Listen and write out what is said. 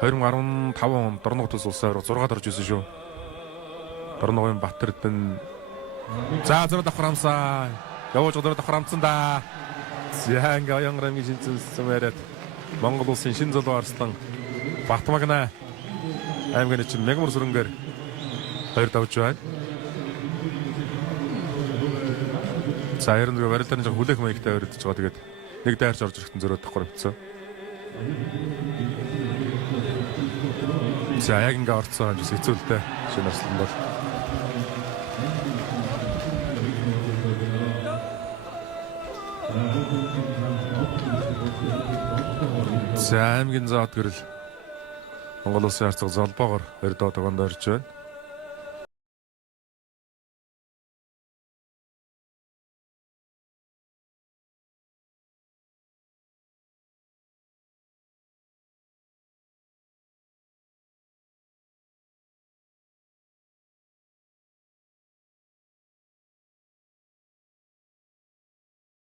2015 онд Дорногов төс улсын аварга 6-д орж исэн шүү. Дорноговын Батэрдэн за зөрөд давхар амсаа. Явж зөрөд давхар амцсан да. За ингээ Оянграмгийн шинцэн яриад Монгол улсын шин золоо арслан Батмагна аймгийн чинь мегмар сүрэнгээр 2 давж байна. За ярин нөгөө барилдааны жоо хүлээх маягтай өрөдөж байгаа. Тэгээд нэг дайрч орж ирэхтэн зөрөөд давхар авцсан. За яг ингээ орцсон жис хэцүүлтэй шинэ арслан бол. За аймгийн зоод гэрэл Монгол улсын харьцаг золбоогоор 2 доо тогоонд орж байна.